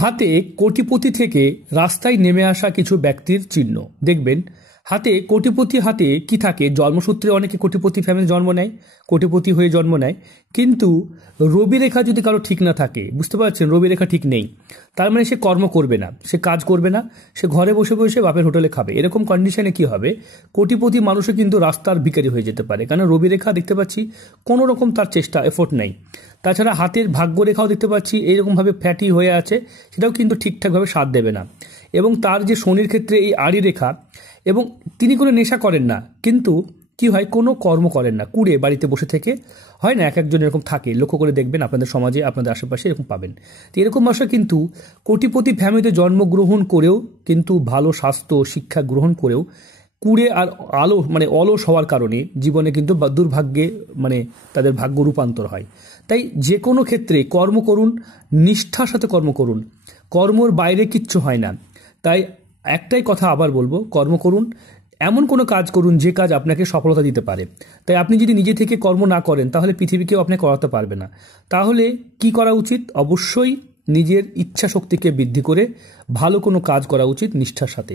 হাতে কোটিপতি থেকে রাস্তায় নেমে আসা কিছু ব্যক্তির চিহ্ন দেখবেন। হাতে কোটিপতি হাতে কি থাকে, জন্মসূত্রে অনেকে কোটিপতি ফ্যামিলি জন্ম নেয়, কোটিপতি হয়ে জন্ম নেয়, কিন্তু রবি রেখা যদি কারো ঠিক না থাকে, বুঝতে পারছেন, রবি রেখা ঠিক নেই, তার মানে সে কর্ম করবে না, সে কাজ করবে না, সে ঘরে বসে বসে বাপের হোটেলে খাবে। এরকম কন্ডিশনে কি হবে, কোটিপতি মানুষও কিন্তু রাস্তার ভিখারি হয়ে যেতে পারে, কারণ রবি রেখা দেখতে পাচ্ছি কোনো রকম তার চেষ্টা এফোর্ট নাই। তাছাড়া হাতের ভাগ্য রেখাও দেখতে পাচ্ছি এইরকমভাবে ফ্যাটি হয়ে আছে, সেটাও কিন্তু ঠিকঠাকভাবে সাথ দেবে না। এবং তার যে শনির ক্ষেত্রে এই আড়ি রেখা, এবং তিনি কোনো নেশা করেন না, কিন্তু কি হয়, কোনো কর্ম করেন না, কুড়ে বাড়িতে বসে থেকে হয় না, এক একজন এরকম থাকে, লক্ষ্য করে দেখবেন আপনাদের সমাজে আপনাদের আশেপাশে এরকম পাবেন। তো এরকম মানুষরা কিন্তু কোটিপতি ফ্যামিলিতে জন্মগ্রহণ করেও, কিন্তু ভালো স্বাস্থ্য শিক্ষা গ্রহণ করেও কুড়ে আর অলস হওয়ার কারণে জীবনে কিন্তু দুর্ভাগ্যে তাদের ভাগ্য রূপান্তর হয়। তাই যে কোনো ক্ষেত্রে কর্ম করুন, নিষ্ঠার সাথে কর্ম করুন, কর্মর বাইরে কিচ্ছু হয় না। তাই একটাই কথা আবার বলবো, কর্ম করুন, এমন কোনো কাজ করুন যে কাজ আপনাকে সফলতা দিতে পারে। তাই আপনি যদি নিজে থেকে কর্ম না করেন তাহলে পৃথিবীকেও আপনি করাতে পারবে না। তাহলে কি করা উচিত, অবশ্যই নিজের ইচ্ছা শক্তিকে বৃদ্ধি করে ভালো কোনো কাজ করা উচিত নিষ্ঠার সাথে।